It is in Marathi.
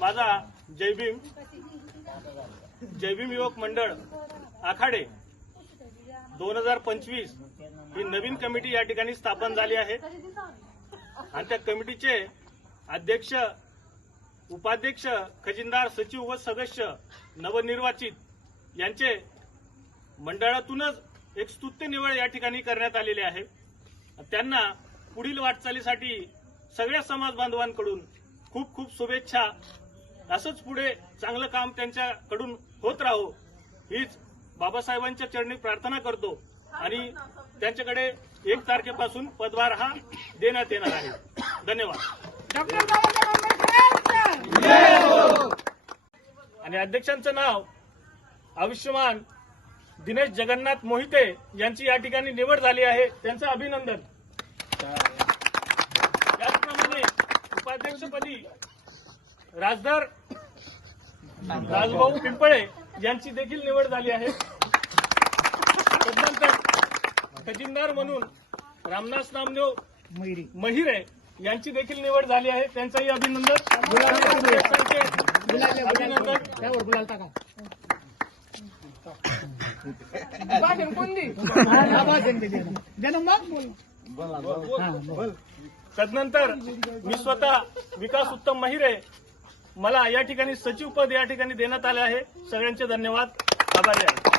माझा जयभीम जयभीम युवक मंडळ आखाडे. दोन हजार पंचवीस ही नवीन कमिटी या ठिकाणी स्थापन झाली आहे. आणि त्या कमिटीचे अध्यक्ष उपाध्यक्ष खजिनदार सचिव व सदस्य नवनिर्वाचित यांचे मंडळातूनच एक स्तुत्य निवड या ठिकाणी करण्यात आलेली आहे. त्यांना पुढील वाटचालीसाठी सगळ्या समाज बांधवांकडून खूप खूप शुभेच्छा. असंच पुढे चांगलं काम त्यांच्याकडून होत राहो. हीच बाबासाहेबांच्या चरणी प्रार्थना करतो आणि त्यांच्याकडे एक तारखेपासून पदभार हा देण्यात येणार आहे. धन्यवाद. आणि अध्यक्षांचं नाव आयुष्यमान दिनेश जगन्नाथ मोहिते यांची या ठिकाणी निवड झाली आहे. त्यांचं अभिनंदन. त्याचप्रमाणे उपाध्यक्षपदी राजदार राजभाऊ पिंपळे यांची देखील निवड झाली आहे. तदनंतर खजिनदार म्हणून रामदास नामदेव महिरे. यांची देखील निवड झाली आहे. त्यांचंही अभिनंदन. अभिनंदन. त्यावर गुलाल टाका. भाषण कोण दे भाषण दे जन्म मग. बोल तदनंतर मी स्वतः विकास उत्तम महिरे मला या ठिकाणी सचिव पद या ठिकाणी देण्यात आले आहे. सगळ्यांचे धन्यवाद. आभारी आहे.